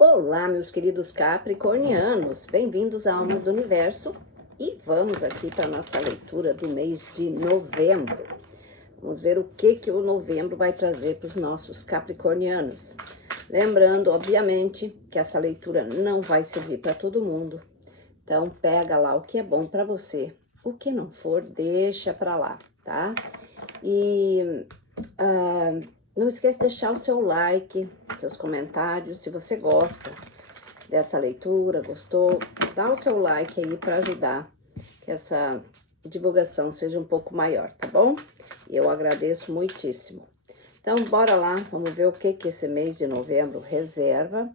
Olá, meus queridos capricornianos, bem-vindos a Almas do Universo e vamos aqui para a nossa leitura do mês de novembro. Vamos ver o que o novembro vai trazer para os nossos capricornianos. Lembrando, obviamente, que essa leitura não vai servir para todo mundo. Então, pega lá o que é bom para você, o que não for, deixa para lá, tá? E não esqueça de deixar o seu like, seus comentários, se você gosta dessa leitura, gostou, dá o seu like aí para ajudar que essa divulgação seja um pouco maior, tá bom? Eu agradeço muitíssimo. Então, bora lá, vamos ver o que esse mês de novembro reserva.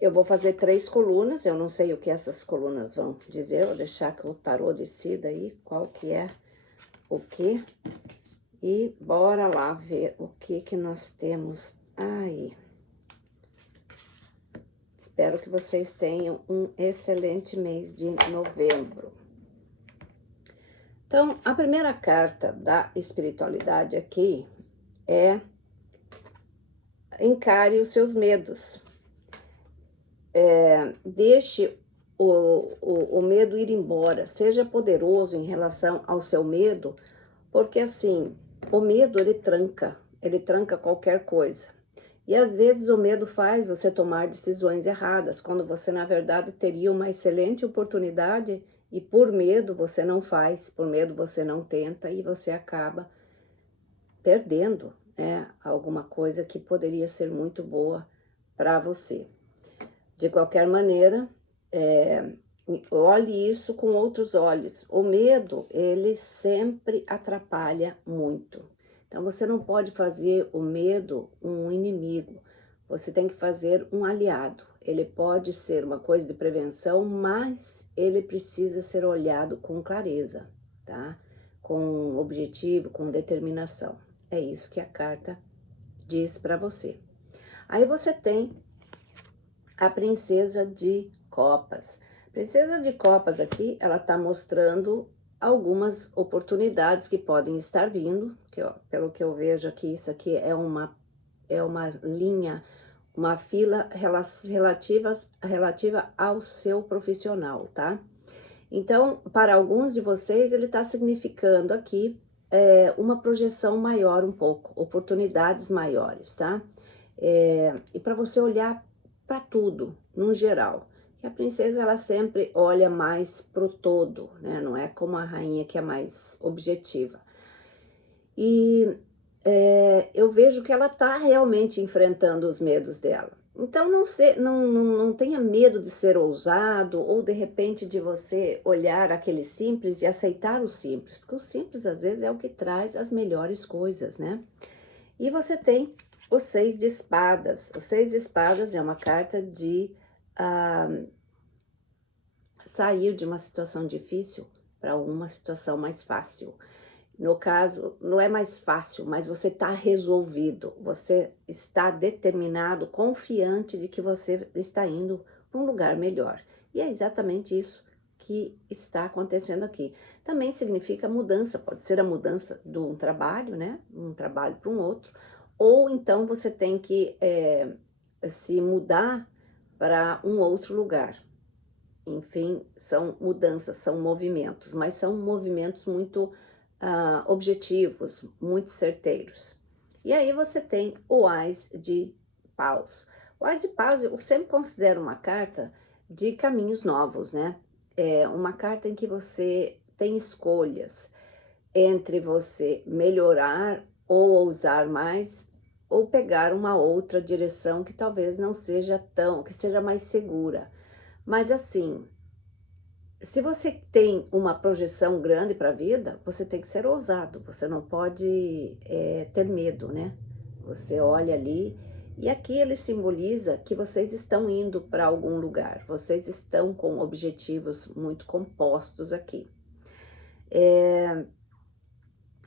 Eu vou fazer 3 colunas, eu não sei o que essas colunas vão dizer, vou deixar que o tarô decida aí qual que é o que. E bora lá ver o que nós temos aí. Espero que vocês tenham um excelente mês de novembro. Então, a primeira carta da espiritualidade aqui é: encare os seus medos. Deixe o medo ir embora. Seja poderoso em relação ao seu medo, porque assim, o medo ele tranca qualquer coisa. E às vezes o medo faz você tomar decisões erradas, quando você na verdade teria uma excelente oportunidade e por medo você não faz, por medo você não tenta e você acaba perdendo, né, alguma coisa que poderia ser muito boa para você. De qualquer maneira, olhe isso com outros olhos. O medo, ele sempre atrapalha muito. Então, você não pode fazer o medo um inimigo. Você tem que fazer um aliado. Ele pode ser uma coisa de prevenção, mas ele precisa ser olhado com clareza, tá? Com objetivo, com determinação. É isso que a carta diz para você. Aí você tem a Princesa de Copas. Princesa de Copas aqui, ela tá mostrando algumas oportunidades que podem estar vindo, que, ó, pelo que eu vejo aqui, isso aqui é uma linha, uma fila relativa ao seu profissional, tá? Então, para alguns de vocês, ele tá significando aqui uma projeção maior um pouco, oportunidades maiores, tá? E para você olhar para tudo, no geral. E a princesa, ela sempre olha mais pro todo, né? Não é como a rainha que é mais objetiva. E eu vejo que ela tá realmente enfrentando os medos dela. Então, não tenha medo de ser ousado ou, de repente, de você olhar aquele simples e aceitar o simples. Porque o simples, às vezes, é o que traz as melhores coisas, né? E você tem o 6 de espadas. O 6 de espadas é uma carta de sair de uma situação difícil para uma situação mais fácil. No caso, não é mais fácil, mas você está resolvido, você está determinado, confiante de que você está indo para um lugar melhor. E é exatamente isso que está acontecendo aqui. Também significa mudança, pode ser a mudança de um trabalho, né? Um trabalho para um outro, ou então você tem que se mudar para um outro lugar. Enfim, são mudanças, são movimentos, mas são movimentos muito objetivos, muito certeiros. E aí você tem o Ás de Paus. O Ás de Paus eu sempre considero uma carta de caminhos novos, né? É uma carta em que você tem escolhas entre você melhorar ou ousar mais, ou pegar uma outra direção que talvez não seja que seja mais segura. Mas assim, se você tem uma projeção grande para a vida, você tem que ser ousado, você não pode ter medo, né? Você olha ali, e aqui ele simboliza que vocês estão indo para algum lugar, vocês estão com objetivos muito compostos aqui.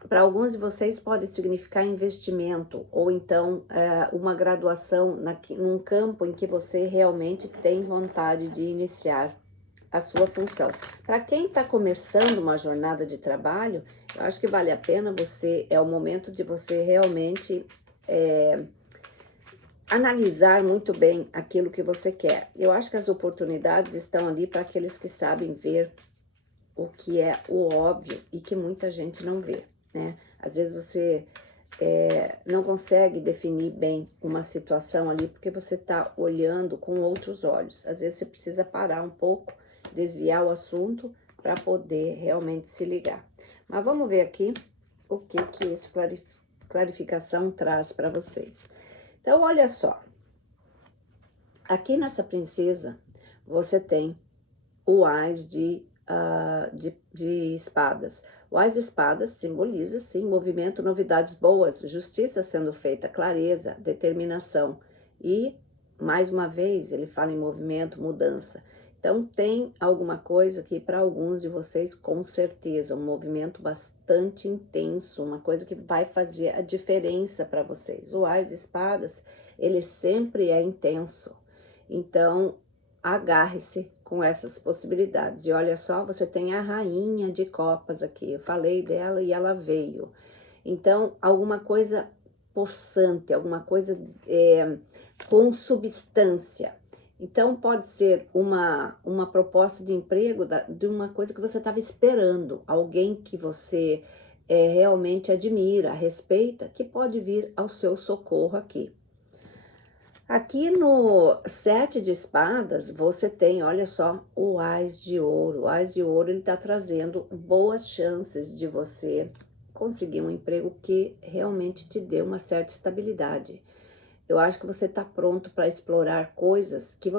Para alguns de vocês pode significar investimento, ou então uma graduação num campo em que você realmente tem vontade de iniciar a sua função. Para quem está começando uma jornada de trabalho, eu acho que vale a pena é o momento de você realmente analisar muito bem aquilo que você quer. Eu acho que as oportunidades estão ali para aqueles que sabem ver o que é o óbvio e que muita gente não vê, né? Às vezes você não consegue definir bem uma situação ali porque você está olhando com outros olhos. Às vezes você precisa parar um pouco, desviar o assunto para poder realmente se ligar. Mas vamos ver aqui o que esse clarificação traz para vocês. Então, olha só. Aqui nessa princesa, você tem o Ás de espadas. O Ás de espadas simboliza, sim, movimento, novidades boas, justiça sendo feita, clareza, determinação. E, mais uma vez, ele fala em movimento, mudança. Então, tem alguma coisa que, para alguns de vocês, com certeza, um movimento bastante intenso, uma coisa que vai fazer a diferença para vocês. O Ás de espadas, ele sempre é intenso. Então, agarre-se com essas possibilidades. E olha só, você tem a rainha de copas aqui. Eu falei dela e ela veio. Então, alguma coisa possante, alguma coisa com substância. Então, pode ser uma proposta de emprego de uma coisa que você estava esperando. Alguém que você realmente admira, respeita, que pode vir ao seu socorro aqui. Aqui no 7 de espadas, você tem, olha só, o Ás de ouro. O Ás de ouro, ele está trazendo boas chances de você conseguir um emprego que realmente te dê uma certa estabilidade. Eu acho que você está pronto para explorar coisas que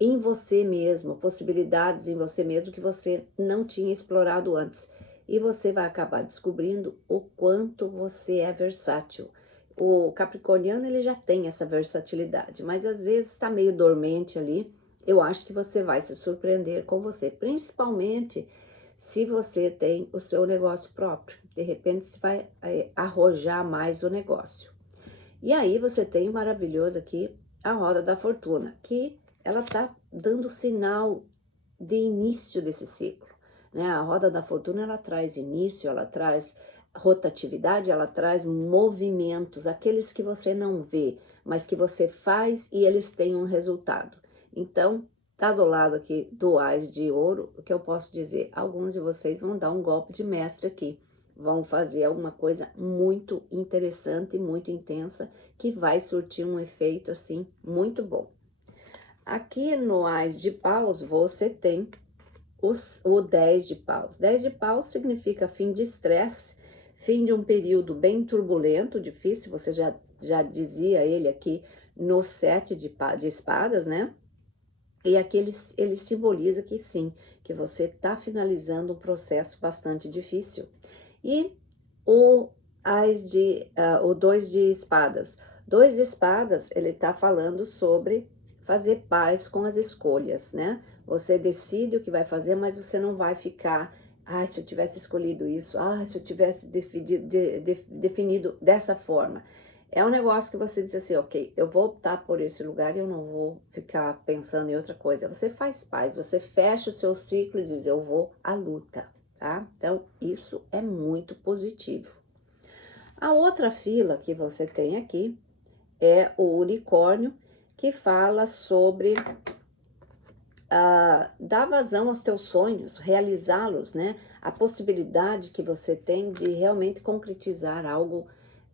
em você mesmo, possibilidades em você mesmo que você não tinha explorado antes. E você vai acabar descobrindo o quanto você é versátil. O capricorniano, ele já tem essa versatilidade, mas às vezes está meio dormente ali. Eu acho que você vai se surpreender com você, principalmente se você tem o seu negócio próprio. De repente, você vai arrojar mais o negócio. E aí você tem o maravilhoso aqui, a roda da fortuna, que ela tá dando sinal de início desse ciclo, né? A roda da fortuna, ela traz início, ela traz rotatividade, ela traz movimentos, aqueles que você não vê, mas que você faz e eles têm um resultado. Então, tá do lado aqui do Ás de ouro, o que eu posso dizer? Alguns de vocês vão dar um golpe de mestre aqui, vão fazer alguma coisa muito interessante, muito intensa, que vai surtir um efeito assim muito bom. Aqui no Ás de paus, você tem o 10 de paus. 10 de paus significa fim de estresse, fim de um período bem turbulento, difícil, você já dizia ele aqui no 7 de espadas, né? E aqui ele simboliza que sim, que você está finalizando um processo bastante difícil. E o o 2 de espadas. 2 de espadas, ele está falando sobre fazer paz com as escolhas, né? Você decide o que vai fazer, mas você não vai ficar, se eu tivesse escolhido isso, se eu tivesse definido dessa forma. É um negócio que você diz assim, ok, eu vou optar por esse lugar e eu não vou ficar pensando em outra coisa. Você faz paz, você fecha o seu ciclo e diz, eu vou à luta, tá? Então, isso é muito positivo. A outra fila que você tem aqui é o unicórnio, que fala sobre dar vazão aos teus sonhos, realizá-los, né? A possibilidade que você tem de realmente concretizar algo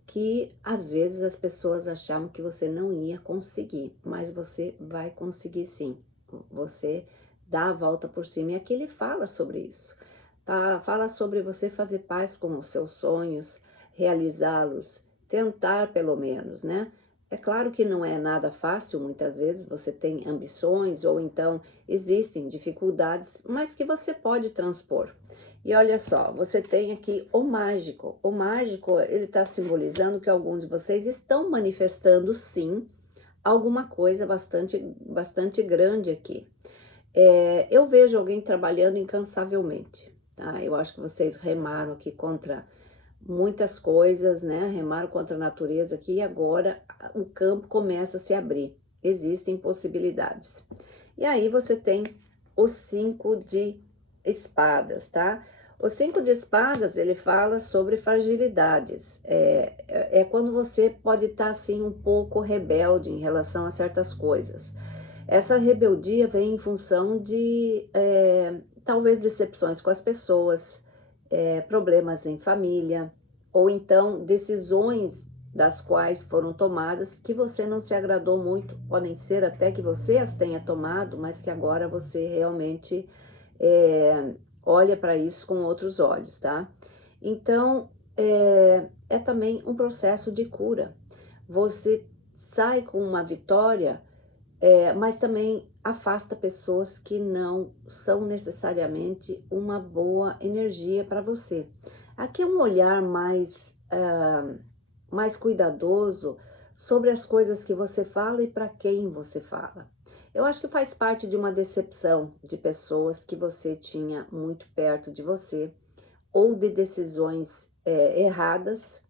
que às vezes as pessoas achavam que você não ia conseguir, mas você vai conseguir sim. Você dá a volta por cima. E aqui ele fala sobre isso. Fala sobre você fazer paz com os seus sonhos, realizá-los, tentar pelo menos, né? É claro que não é nada fácil, muitas vezes você tem ambições ou então existem dificuldades, mas que você pode transpor. E olha só, você tem aqui o mágico. O mágico, ele está simbolizando que alguns de vocês estão manifestando, sim, alguma coisa bastante grande aqui. Eu vejo alguém trabalhando incansavelmente, tá? Eu acho que vocês remaram aqui contra muitas coisas, né? Remaram contra a natureza aqui e agora o campo começa a se abrir. Existem possibilidades. E aí você tem os 5 de espadas, tá? O 5 de espadas, ele fala sobre fragilidades. É quando você pode estar, assim, um pouco rebelde em relação a certas coisas. Essa rebeldia vem em função de, talvez, decepções com as pessoas, problemas em família, ou então decisões das quais foram tomadas que você não se agradou muito. Podem ser até que você as tenha tomado, mas que agora você realmente é, olha para isso com outros olhos, tá? Então, é também um processo de cura. Você sai com uma vitória, mas também afasta pessoas que não são necessariamente uma boa energia para você. Aqui é um olhar mais cuidadoso sobre as coisas que você fala e para quem você fala. Eu acho que faz parte de uma decepção de pessoas que você tinha muito perto de você ou de decisões erradas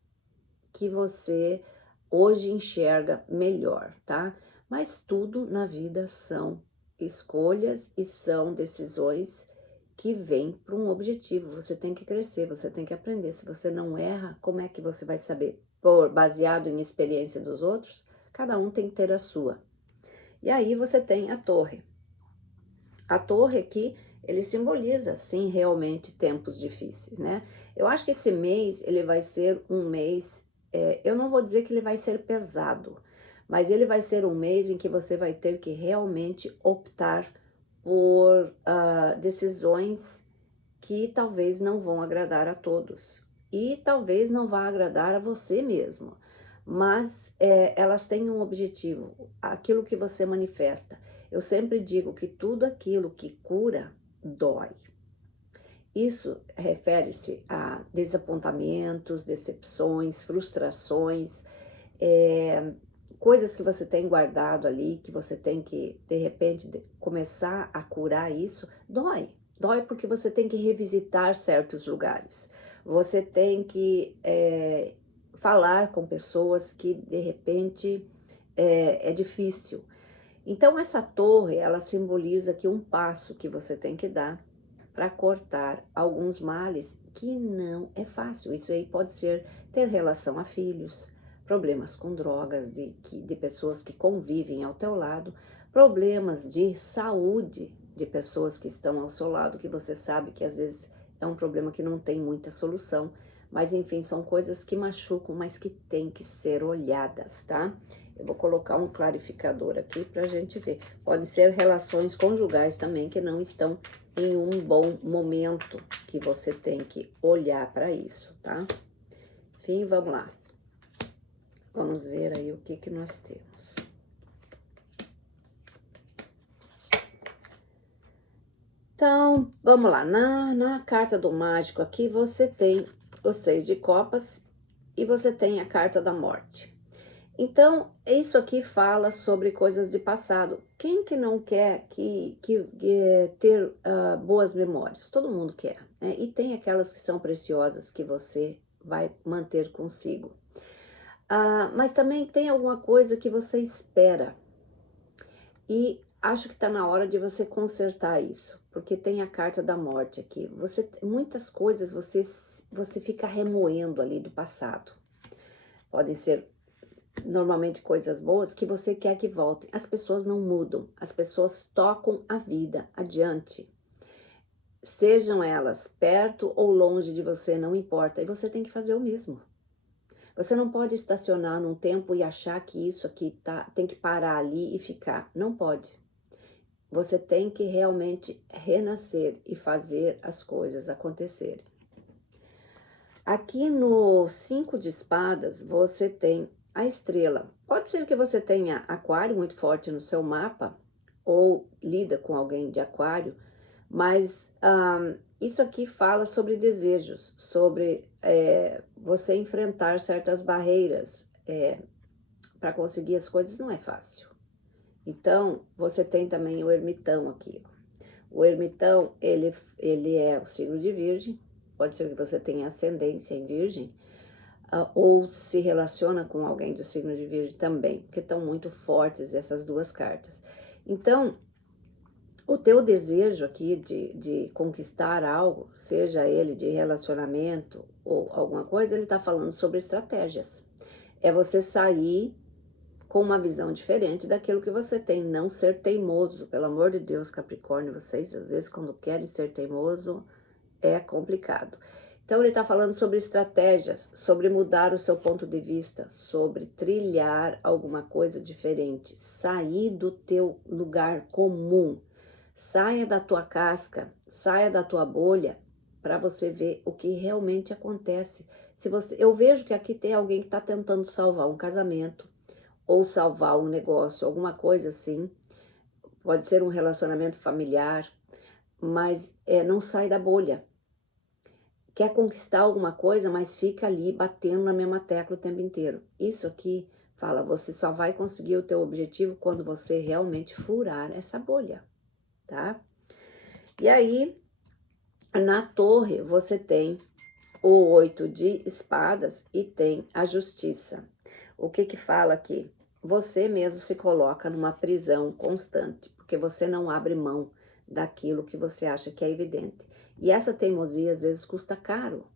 que você hoje enxerga melhor, tá? Mas tudo na vida são escolhas e são decisões que vêm para um objetivo. Você tem que crescer, você tem que aprender. Se você não erra, como é que você vai saber? Baseado em experiência dos outros, cada um tem que ter a sua. E aí você tem a torre. A torre aqui, ele simboliza, sim, realmente tempos difíceis, né? Eu acho que esse mês, ele vai ser um mês, eu não vou dizer que ele vai ser pesado, mas ele vai ser um mês em que você vai ter que realmente optar por decisões que talvez não vão agradar a todos e talvez não vá agradar a você mesmo, mas elas têm um objetivo, aquilo que você manifesta. Eu sempre digo que tudo aquilo que cura dói. Isso refere-se a desapontamentos, decepções, frustrações, é, coisas que você tem guardado ali, que você tem que, de repente, começar a curar isso, dói. Dói porque você tem que revisitar certos lugares. Você tem que falar com pessoas que, de repente, é difícil. Então, essa torre, ela simboliza que um passo que você tem que dar para cortar alguns males que não é fácil. Isso aí pode ser ter relação a filhos, problemas com drogas de pessoas que convivem ao teu lado, problemas de saúde de pessoas que estão ao seu lado, que você sabe que às vezes é um problema que não tem muita solução, mas enfim, são coisas que machucam, mas que tem que ser olhadas, tá? Eu vou colocar um clarificador aqui para a gente ver. Pode ser relações conjugais também que não estão em um bom momento, que você tem que olhar para isso, tá? Enfim, vamos lá. Vamos ver aí o que nós temos. Então, vamos lá. Na carta do mágico aqui, você tem o 6 de copas e você tem a carta da morte. Então, isso aqui fala sobre coisas de passado. Quem que não quer ter boas memórias? Todo mundo quer, né? E tem aquelas que são preciosas que você vai manter consigo. Mas também tem alguma coisa que você espera. E acho que está na hora de você consertar isso, porque tem a carta da morte aqui. Muitas coisas você fica remoendo ali do passado. Podem ser normalmente coisas boas que você quer que voltem. As pessoas não mudam, as pessoas tocam a vida adiante. Sejam elas perto ou longe de você, não importa. E você tem que fazer o mesmo. Você não pode estacionar num tempo e achar que isso aqui tem que parar ali e ficar. Não pode. Você tem que realmente renascer e fazer as coisas acontecerem. Aqui no 5 de espadas, você tem a estrela. Pode ser que você tenha aquário muito forte no seu mapa, ou lida com alguém de aquário, mas isso aqui fala sobre desejos, sobre você enfrentar certas barreiras. Para conseguir as coisas não é fácil. Então, você tem também o ermitão aqui. O ermitão, ele é o signo de Virgem, pode ser que você tenha ascendência em Virgem, ou se relaciona com alguém do signo de Virgem também, porque estão muito fortes essas duas cartas. Então, O teu desejo aqui de conquistar algo, seja ele de relacionamento ou alguma coisa, ele está falando sobre estratégias. É você sair com uma visão diferente daquilo que você tem, não ser teimoso. Pelo amor de Deus, Capricórnio, vocês às vezes quando querem ser teimoso é complicado. Então ele está falando sobre estratégias, sobre mudar o seu ponto de vista, sobre trilhar alguma coisa diferente, sair do teu lugar comum, saia da tua casca, saia da tua bolha para você ver o que realmente acontece. Se você, eu vejo que aqui tem alguém que está tentando salvar um casamento ou salvar um negócio, alguma coisa assim. Pode ser um relacionamento familiar, mas não sai da bolha. Quer conquistar alguma coisa, mas fica ali batendo na mesma tecla o tempo inteiro. Isso aqui fala, você só vai conseguir o teu objetivo quando você realmente furar essa bolha, tá? E aí, na torre, você tem o 8 de espadas e tem a justiça. O que que fala aqui? Você mesmo se coloca numa prisão constante, porque você não abre mão daquilo que você acha que é evidente. E essa teimosia às vezes custa caro.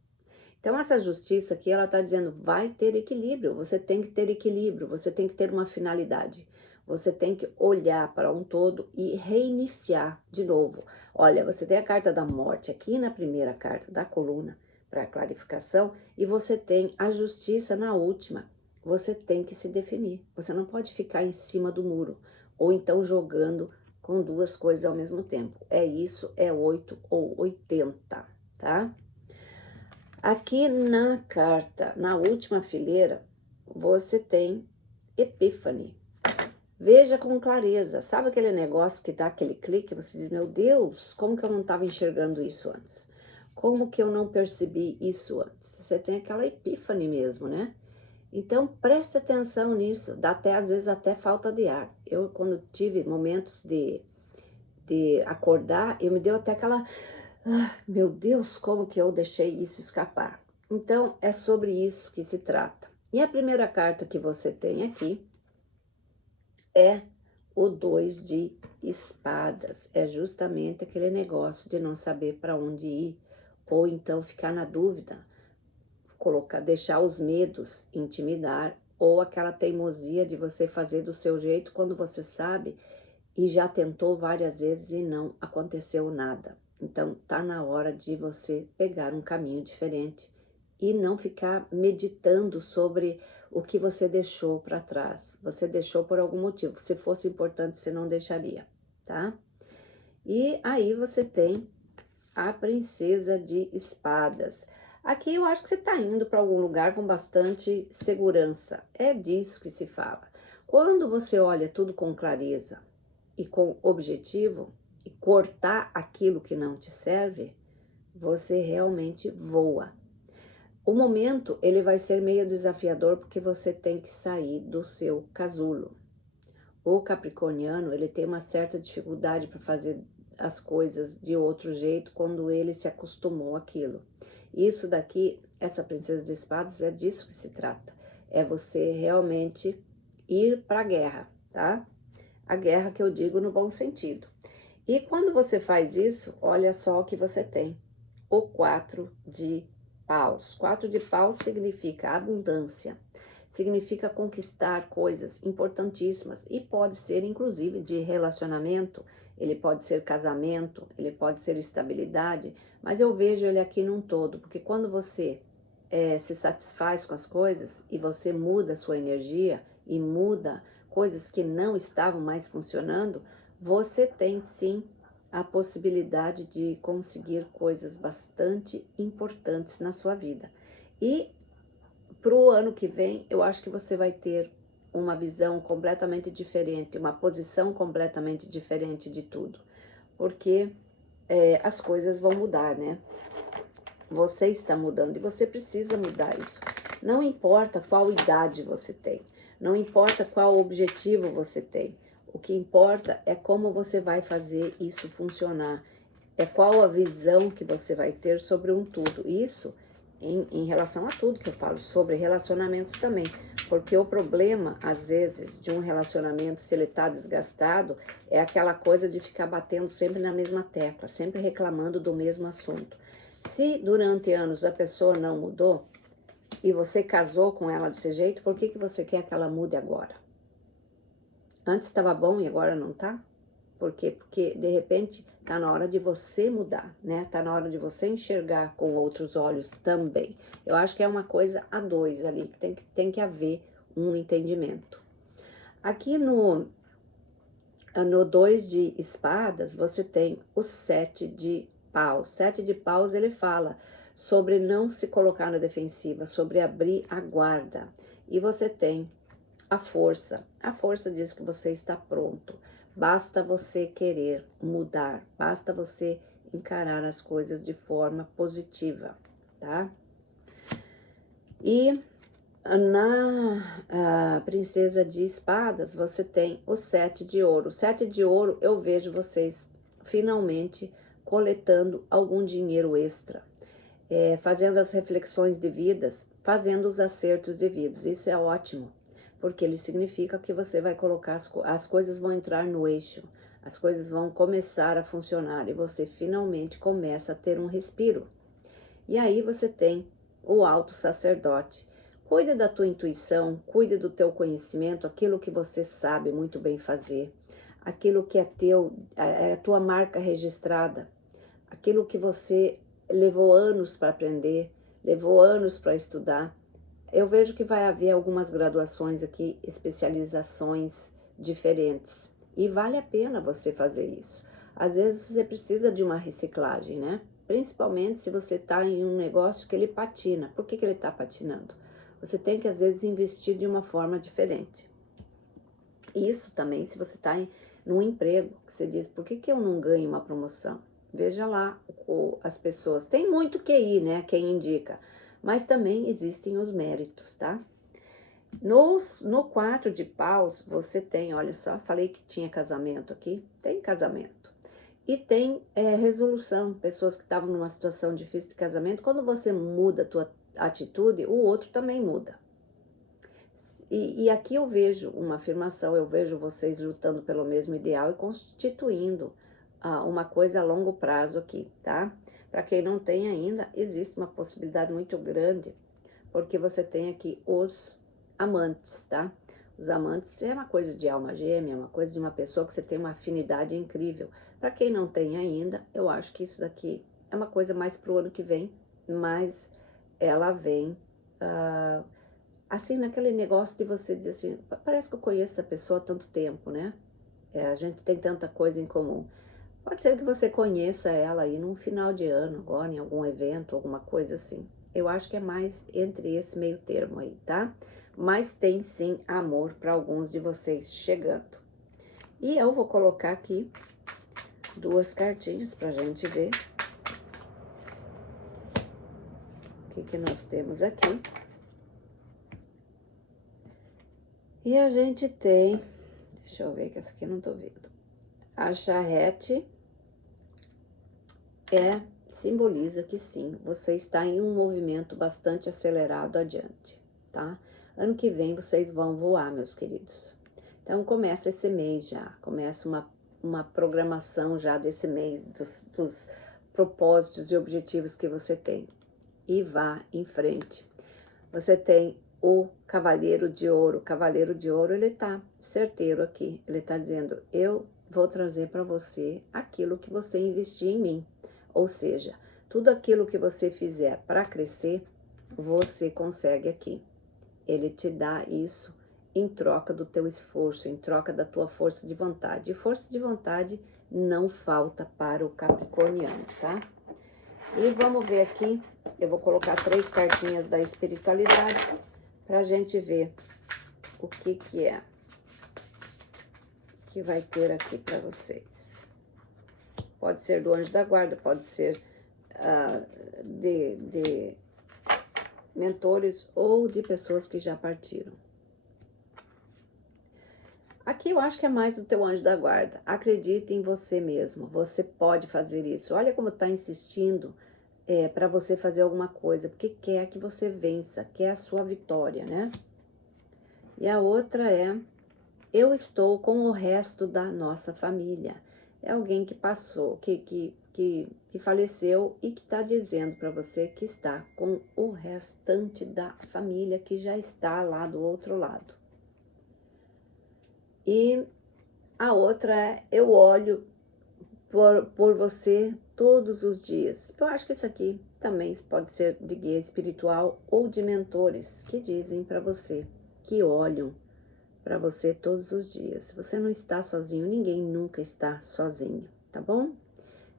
Então essa justiça aqui, ela está dizendo, vai ter equilíbrio, você tem que ter equilíbrio, você tem que ter uma finalidade. Você tem que olhar para um todo e reiniciar de novo. Olha, você tem a carta da morte aqui na primeira carta da coluna, para clarificação, e você tem a justiça na última. Você tem que se definir, você não pode ficar em cima do muro, ou então jogando com duas coisas ao mesmo tempo. É isso, é 8 ou 80, tá? Aqui na carta, na última fileira, você tem Epífane. Veja com clareza, sabe aquele negócio que dá aquele clique, você diz, meu Deus, como que eu não estava enxergando isso antes? Como que eu não percebi isso antes? Você tem aquela epífane mesmo, né? Então, preste atenção nisso, dá até, às vezes, até falta de ar. Eu, quando tive momentos de acordar, eu me deu até aquela, meu Deus, como que eu deixei isso escapar? Então, é sobre isso que se trata. E a primeira carta que você tem aqui é o 2 de espadas. É justamente aquele negócio de não saber para onde ir, ou então ficar na dúvida, deixar os medos intimidar, ou aquela teimosia de você fazer do seu jeito quando você sabe e já tentou várias vezes e não aconteceu nada. Então tá na hora de você pegar um caminho diferente e não ficar meditando sobre o que você deixou para trás. Você deixou por algum motivo. Se fosse importante, você não deixaria, tá? E aí você tem a princesa de espadas. Aqui eu acho que você está indo para algum lugar com bastante segurança. É disso que se fala. Quando você olha tudo com clareza e com objetivo e cortar aquilo que não te serve, você realmente voa. O momento ele vai ser meio desafiador porque você tem que sair do seu casulo. O capricorniano, ele tem uma certa dificuldade para fazer as coisas de outro jeito quando ele se acostumou àquilo. Isso daqui, essa princesa de espadas, é disso que se trata. É você realmente ir para a guerra, tá? A guerra que eu digo no bom sentido. E quando você faz isso, olha só o que você tem. O 4 de paus. 4 de paus significa abundância. Significa conquistar coisas importantíssimas e pode ser inclusive de relacionamento, ele pode ser casamento, ele pode ser estabilidade, mas eu vejo ele aqui num todo, porque quando você se satisfaz com as coisas e você muda a sua energia e muda coisas que não estavam mais funcionando, você tem sim a possibilidade de conseguir coisas bastante importantes na sua vida. E para o ano que vem, eu acho que você vai ter uma visão completamente diferente, uma posição completamente diferente de tudo, porque as coisas vão mudar, né? Você está mudando e você precisa mudar isso. Não importa qual idade você tem, não importa qual objetivo você tem, o que importa é como você vai fazer isso funcionar, é qual a visão que você vai ter sobre um tudo. Isso em relação a tudo que eu falo, sobre relacionamentos também. Porque o problema, às vezes, de um relacionamento, se ele está desgastado, é aquela coisa de ficar batendo sempre na mesma tecla, sempre reclamando do mesmo assunto. Se durante anos a pessoa não mudou e você casou com ela desse jeito, por que você quer que ela mude agora? Antes estava bom e agora não tá? Por quê? Porque, de repente, tá na hora de você mudar, né? Tá na hora de você enxergar com outros olhos também. Eu acho que é uma coisa a dois ali, que tem que haver um entendimento. Aqui no 2 de espadas, você tem o 7 de paus. 7 de paus, ele fala sobre não se colocar na defensiva, sobre abrir a guarda. E você tem a força. A força diz que você está pronto. Basta você querer mudar, basta você encarar as coisas de forma positiva, tá? E na princesa de espadas, você tem o 7 de ouro. O 7 de ouro, eu vejo vocês finalmente coletando algum dinheiro extra, fazendo as reflexões devidas, fazendo os acertos devidos. Isso é ótimo, porque ele significa que você vai colocar as coisas vão entrar no eixo, as coisas vão começar a funcionar e você finalmente começa a ter um respiro. E aí você tem o alto sacerdote. Cuida da tua intuição, cuida do teu conhecimento, aquilo que você sabe muito bem fazer, aquilo que é teu, é a tua marca registrada, aquilo que você levou anos para aprender, levou anos para estudar. Eu vejo que vai haver algumas graduações aqui, especializações diferentes. E vale a pena você fazer isso. Às vezes você precisa de uma reciclagem, né? Principalmente se você está em um negócio que ele patina. Por que ele está patinando? Você tem que, às vezes, investir de uma forma diferente. Isso também, se você está num emprego, que você diz, por que eu não ganho uma promoção? Veja lá as pessoas. Tem muito QI, né? Quem indica. Mas também existem os méritos, tá? No 4 de paus, você tem, olha só, falei que tinha casamento aqui. Tem casamento. E tem resolução. Pessoas que estavam numa situação difícil de casamento. Quando você muda a tua atitude, o outro também muda. E aqui eu vejo uma afirmação, eu vejo vocês lutando pelo mesmo ideal e constituindo uma coisa a longo prazo aqui, tá? Para quem não tem ainda, existe uma possibilidade muito grande, porque você tem aqui os amantes, tá? Os amantes é uma coisa de alma gêmea, uma coisa de uma pessoa que você tem uma afinidade incrível. Para quem não tem ainda, eu acho que isso daqui é uma coisa mais pro ano que vem, mas ela vem assim naquele negócio de você dizer assim, parece que eu conheço essa pessoa há tanto tempo, né? A gente tem tanta coisa em comum. Pode ser que você conheça ela aí num final de ano, agora em algum evento, alguma coisa assim. Eu acho que é mais entre esse meio termo aí, tá? Mas tem sim amor para alguns de vocês chegando. E eu vou colocar aqui 2 cartinhas pra gente ver o que nós temos aqui. E a gente tem, deixa eu ver que essa aqui eu não tô vendo. A charrete simboliza que sim, você está em um movimento bastante acelerado adiante, tá? Ano que vem vocês vão voar, meus queridos. Então começa esse mês já, começa uma programação já desse mês, dos propósitos e objetivos que você tem. E vá em frente. Você tem o Cavaleiro de Ouro. O Cavaleiro de Ouro, ele tá certeiro aqui. Ele tá dizendo, eu vou trazer para você aquilo que você investir em mim. Ou seja, tudo aquilo que você fizer para crescer, você consegue aqui. Ele te dá isso em troca do teu esforço, em troca da tua força de vontade. E força de vontade não falta para o capricorniano, tá? E vamos ver aqui, eu vou colocar 3 cartinhas da espiritualidade pra gente ver o que é que vai ter aqui para vocês. Pode ser do anjo da guarda, pode ser de mentores ou de pessoas que já partiram. Aqui eu acho que é mais do teu anjo da guarda. Acredite em você mesmo, você pode fazer isso. Olha como tá insistindo para você fazer alguma coisa, porque quer que você vença, quer a sua vitória, né? E a outra é: eu estou com o resto da nossa família. É alguém que passou, que faleceu e que está dizendo para você que está com o restante da família que já está lá do outro lado. E a outra é: eu olho por você todos os dias. Eu acho que isso aqui também pode ser de guia espiritual ou de mentores que dizem para você, que olham para você todos os dias. Você não está sozinho, ninguém nunca está sozinho, tá bom?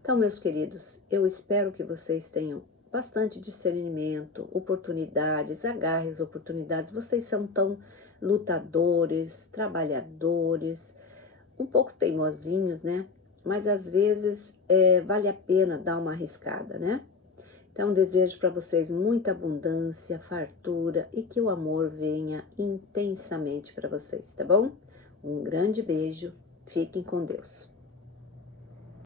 Então, meus queridos, eu espero que vocês tenham bastante discernimento, oportunidades, agarre as oportunidades. Vocês são tão lutadores, trabalhadores, um pouco teimosinhos, né? Mas às vezes vale a pena dar uma arriscada, né? Então, desejo para vocês muita abundância, fartura e que o amor venha intensamente para vocês, tá bom? Um grande beijo, fiquem com Deus.